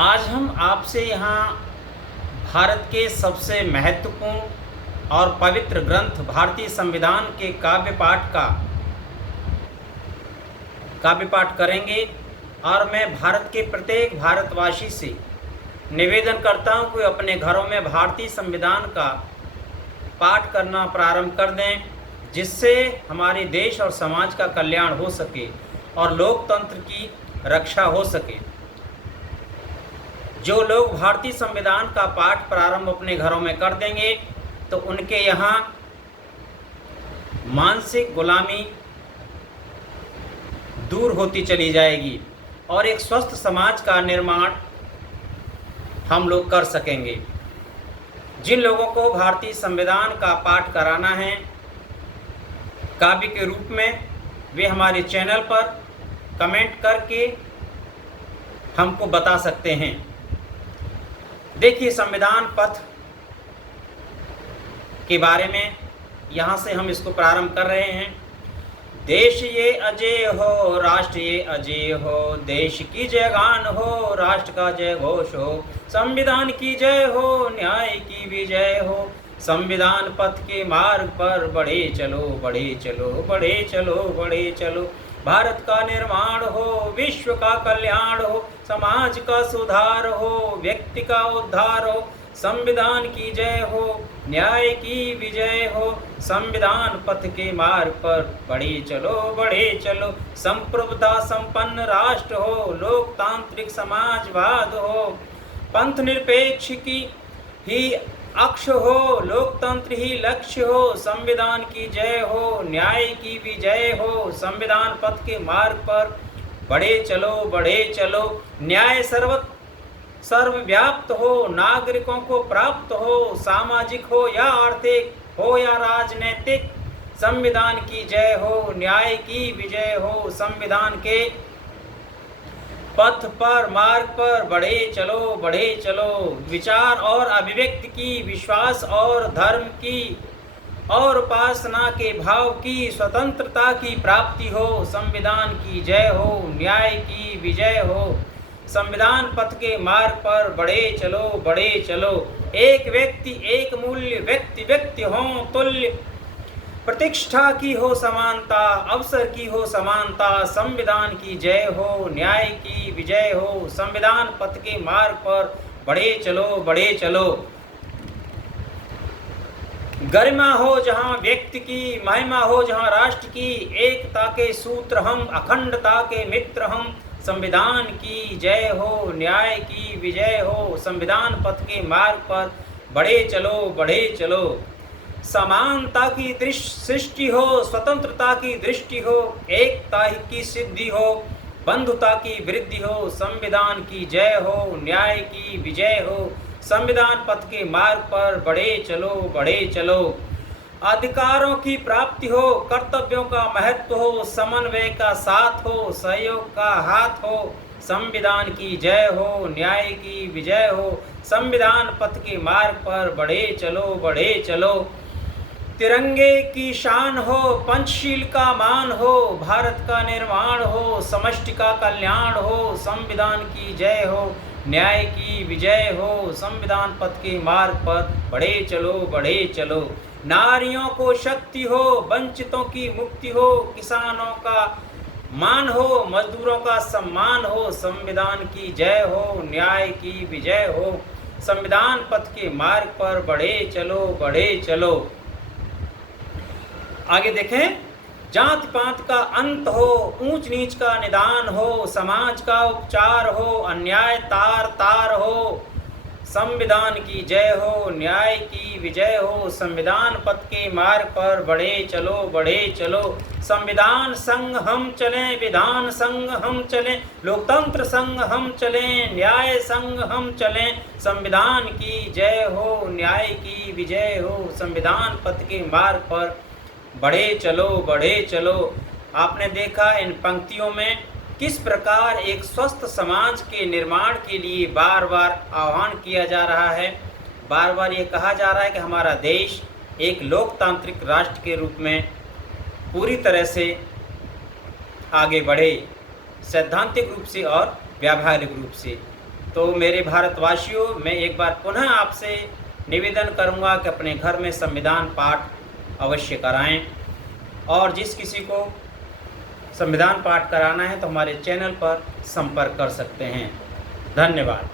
आज हम आपसे यहाँ भारत के सबसे महत्वपूर्ण और पवित्र ग्रंथ भारतीय संविधान के काव्य पाठ करेंगे। और मैं भारत के प्रत्येक भारतवासी से निवेदन करता हूँ कि अपने घरों में भारतीय संविधान का पाठ करना प्रारंभ कर दें, जिससे हमारे देश और समाज का कल्याण हो सके और लोकतंत्र की रक्षा हो सके। जो लोग भारतीय संविधान का पाठ प्रारंभ अपने घरों में कर देंगे तो उनके यहाँ मानसिक गुलामी दूर होती चली जाएगी और एक स्वस्थ समाज का निर्माण हम लोग कर सकेंगे। जिन लोगों को भारतीय संविधान का पाठ कराना है काव्य के रूप में, वे हमारे चैनल पर कमेंट करके हमको बता सकते हैं। देखिए, संविधान पथ के बारे में यहाँ से हम इसको प्रारंभ कर रहे हैं। देश ये अजय हो, राष्ट्र ये अजय हो, देश की जयगान हो, राष्ट्र का जय घोष हो, संविधान की जय हो, न्याय की विजय हो, संविधान पथ के मार्ग पर बढ़े चलो, बढ़े चलो, बढ़े चलो, बढ़े चलो, भारत का निर्माण हो, विश्व का कल्याण हो, समाज का सुधार हो, व्यक्ति का उद्धार हो, संविधान की जय हो, न्याय की विजय हो, संविधान पथ के मार्ग पर बढ़े चलो, बढ़े चलो, संप्रभुता संपन्न राष्ट्र हो, लोकतांत्रिक समाजवाद हो, पंथ निरपेक्ष की ही अक्ष हो, लोकतंत्र ही लक्ष्य हो, संविधान की जय हो, न्याय की विजय हो, संविधान पथ के मार्ग पर बढ़े चलो, बढ़े चलो, न्याय सर्वव्याप्त हो, नागरिकों को प्राप्त हो, सामाजिक हो या आर्थिक हो या राजनैतिक, संविधान की जय हो, न्याय की विजय हो, संविधान के पथ पर मार्ग पर बढ़े चलो, बढ़े चलो, विचार और अभिव्यक्ति की, विश्वास और धर्म की और उपासना के भाव की स्वतंत्रता की प्राप्ति हो, संविधान की जय हो, न्याय की विजय हो, संविधान पथ के मार्ग पर बढ़े चलो, बढ़े चलो, एक व्यक्ति एक मूल्य, व्यक्ति व्यक्ति हो तुल्य, प्रतिष्ठा की हो समानता, अवसर की हो समानता, संविधान की जय हो, न्याय की विजय हो, संविधान पथ के मार्ग पर बढ़े चलो, बढ़े चलो, गरिमा हो जहां व्यक्ति की, महिमा हो जहां राष्ट्र की, एकता के सूत्र हम, अखंडता के मित्र हम, संविधान की जय हो, न्याय की विजय हो, संविधान पथ के मार्ग पर बढ़े चलो, बढ़े चलो, समानता की सृष्टि हो, स्वतंत्रता की दृष्टि हो, एकता की सिद्धि हो, बंधुता की वृद्धि हो, संविधान की जय हो, न्याय की विजय हो, संविधान पथ के मार्ग पर बढ़े चलो, बढ़े चलो, अधिकारों की प्राप्ति हो, कर्तव्यों का महत्व हो, समन्वय का साथ हो, सहयोग का हाथ हो, संविधान की जय हो, न्याय की विजय हो, संविधान पथ के मार्ग पर बढ़े चलो, बढ़े चलो, तिरंगे की शान हो, पंचशील का मान हो, भारत का निर्माण हो, समष्टि का कल्याण हो, संविधान की जय हो, न्याय की विजय हो, संविधान पथ के मार्ग पर बढ़े चलो, बढ़े चलो, नारियों को शक्ति हो, वंचितों की मुक्ति हो, किसानों का मान हो, मजदूरों का सम्मान हो, संविधान की जय हो, न्याय की विजय हो, संविधान पथ के मार्ग पर बढ़े चलो, बढ़े चलो। आगे देखें, जात पात का अंत हो, ऊंच नीच का निदान हो, समाज का उपचार हो, अन्याय तार तार हो, संविधान की जय हो, न्याय की विजय हो, संविधान पथ के मार्ग पर बढ़े चलो, बढ़े चलो, संविधान संग हम चलें, विधान संग हम चलें, लोकतंत्र संग हम चलें, न्याय संग हम चलें, संविधान की जय हो, न्याय की विजय हो, संविधान पथ के मार्ग पर बढ़े चलो, बढ़े चलो। आपने देखा इन पंक्तियों में किस प्रकार एक स्वस्थ समाज के निर्माण के लिए बार बार आह्वान किया जा रहा है। बार बार ये कहा जा रहा है कि हमारा देश एक लोकतांत्रिक राष्ट्र के रूप में पूरी तरह से आगे बढ़े, सैद्धांतिक रूप से और व्यावहारिक रूप से। तो मेरे भारतवासियों, मैं एक बार पुनः आपसे निवेदन करूंगा कि अपने घर में संविधान पाठ अवश्य कराएं, और जिस किसी को संविधान पाठ कराना है तो हमारे चैनल पर संपर्क कर सकते हैं। धन्यवाद।